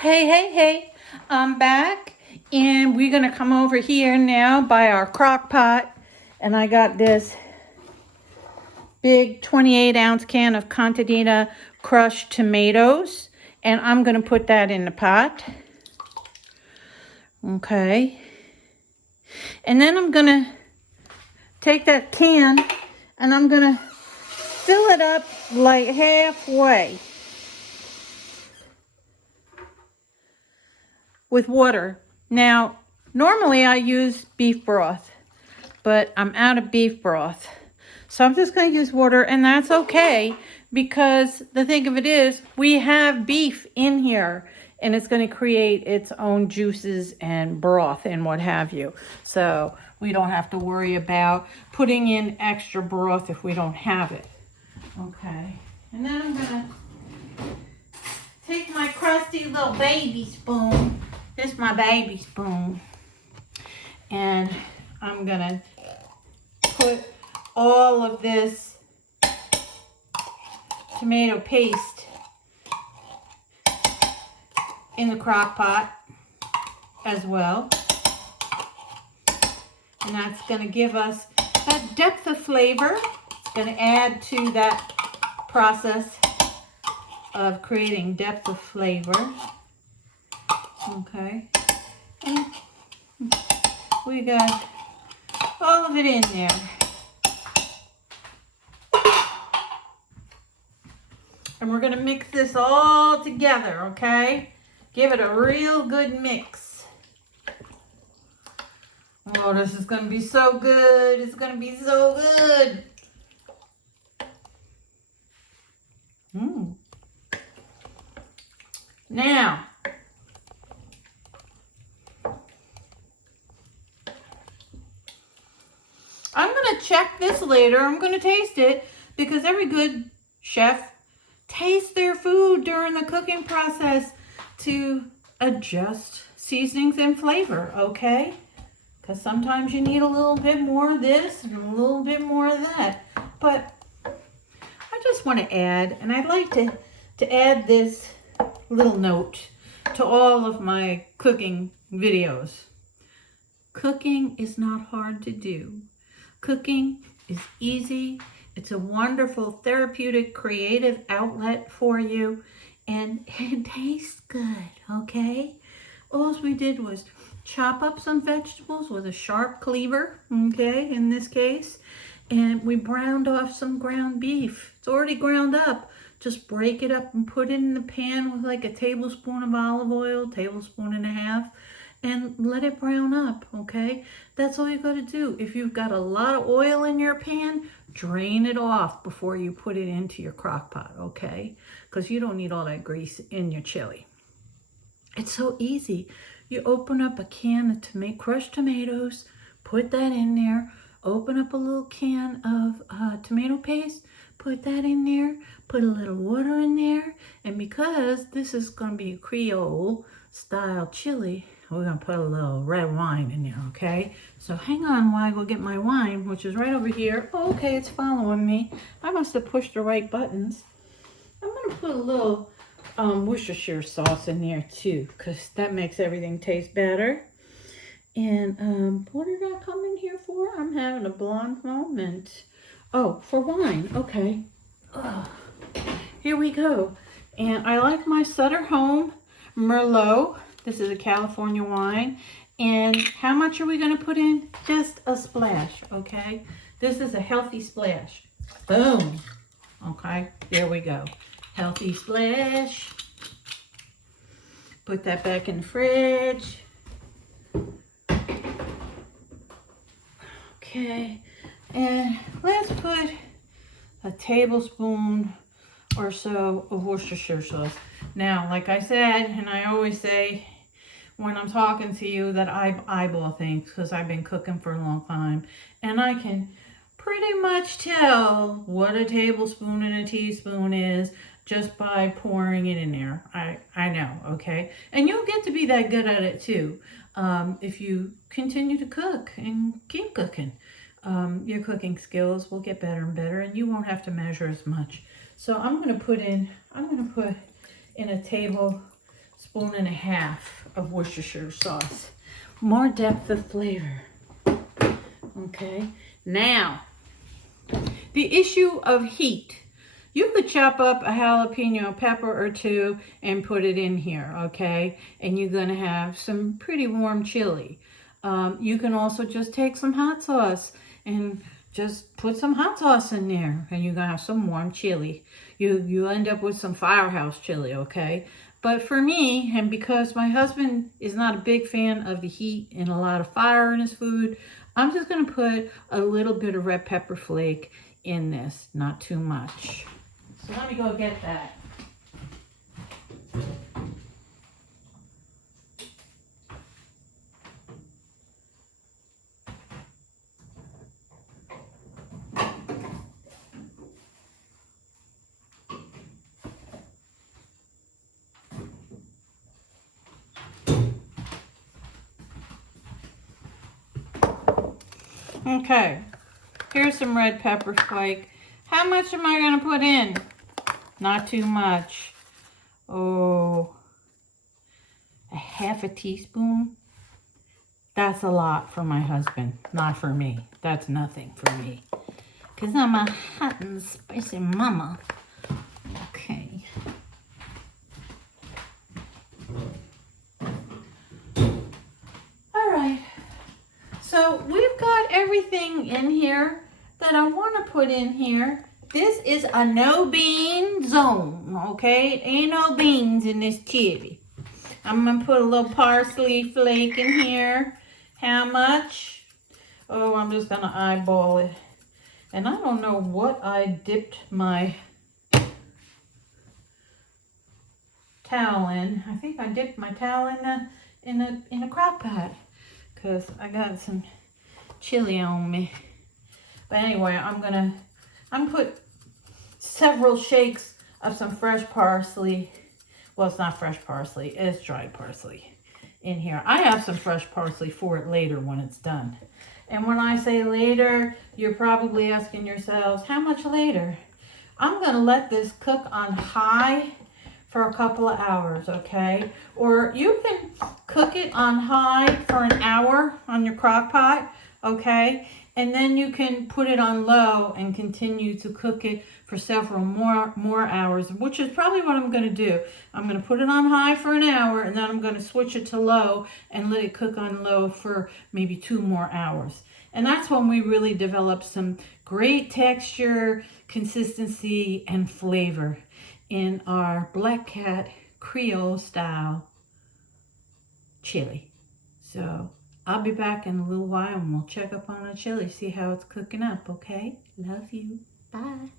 Hey, I'm back and we're gonna come over here now by our crock pot, and I got this big 28-ounce can of Contadina crushed tomatoes, and I'm gonna put that in the pot. Okay. And then I'm gonna take that can and I'm gonna fill it up like halfway with water. Now, normally I use beef broth, but I'm out of beef broth. So I'm just going to use water, and that's okay, because the thing of it is, we have beef in here, and it's going to create its own juices and broth and what have you. So we don't have to worry about putting in extra broth if we don't have it. Okay. And then I'm going to take my crusty little baby spoon. This is my baby spoon. And I'm going to put all of this tomato paste in the crock pot as well. And that's going to give us that depth of flavor. It's going to add to that process of creating depth of flavor. Okay. And we got all of it in there. And we're going to mix this all together, okay? Give it a real good mix. Oh, this is going to be so good. It's going to be so good. Now, I'm going to check this later. I'm going to taste it, because every good chef tastes their food during the cooking process to adjust seasonings and flavor, okay? Because sometimes you need a little bit more of this and a little bit more of that. But I just want to add, and I'd like to add this little note to all of my cooking videos. Cooking is not hard to do. Cooking is easy. It's a wonderful therapeutic, creative outlet for you, and it tastes good, okay? All we did was chop up some vegetables with a sharp cleaver, okay, in this case, and we browned off some ground beef. It's already ground up. Just break it up and put it in the pan with like a tablespoon of olive oil, tablespoon and a half, and let it brown up, okay? That's all you got to do. If you've got a lot of oil in your pan, drain it off before you put it into your crock pot, okay? Because you don't need all that grease in your chili. It's so easy. You open up a can of crushed tomatoes, put that in there, open up a little can of tomato paste, put that in there, put a little water in there, and because this is going to be a Creole style chili, we're going to put a little red wine in there, okay? So hang on while I go get my wine, which is right over here. Oh, okay, it's following me. I must have pushed the right buttons. I'm going to put a little Worcestershire sauce in there too, because that makes everything taste better. And what did I come in here for? I'm having a blonde moment. Oh, for wine. Okay. Here we go. And I like my Sutter Home Merlot. This is a California wine. And how much are we going to put in? Just a splash, okay? This is a healthy splash. Boom. Okay, there we go. Healthy splash. Put that back in the fridge. Okay, and let's put a tablespoon or so of Worcestershire sauce. Now, like I said, and I always say when I'm talking to you, that I eyeball things because I've been cooking for a long time, and I can pretty much tell what a tablespoon and a teaspoon is just by pouring it in there. I know, okay? And you'll get to be that good at it too if you continue to cook and keep cooking. Your cooking skills will get better and better, and you won't have to measure as much. So I'm going to put in a tablespoon spoon and a half of Worcestershire sauce. More depth of flavor. Okay, now the issue of heat. You could chop up a jalapeno pepper or two and put it in here, okay? And you're gonna have some pretty warm chili. You can also just take some hot sauce and just put some hot sauce in there and you're gonna have some warm chili. You end up with some firehouse chili, okay? But for me, and because my husband is not a big fan of the heat and a lot of fire in his food, I'm just gonna put a little bit of red pepper flake in this, not too much. So let me go get that. Okay, here's some red pepper flake. How much am I going to put in? Not too much. Oh, a half a teaspoon? That's a lot for my husband, not for me. That's nothing for me. Because I'm a hot and spicy mama. Okay. All right. So we've got everything in here that I want to put in here. This is a no bean zone, okay? Ain't no beans in this chili. I'm going to put a little parsley flake in here. How much? Oh, I'm just going to eyeball it. And I don't know what I dipped my towel in. I think I dipped my towel in a crock pot because I got some chili on me. But anyway, I'm put several shakes of some fresh parsley. Well, it's not fresh parsley, it's dried parsley in here. I have some fresh parsley for it later when it's done. And when I say later, you're probably asking yourselves, how much later? I'm gonna let this cook on high for a couple of hours, okay? Or you can cook it on high for an hour on your crock pot, okay? And then you can put it on low and continue to cook it for several more hours, which is probably what I'm going to do. I'm going to put it on high for an hour and then I'm going to switch it to low and let it cook on low for maybe 2 more hours. And that's when we really develop some great texture, consistency, and flavor in our Black Cat Creole style chili. So I'll be back in a little while and we'll check up on the chili, see how it's cooking up, okay? Love you. Bye.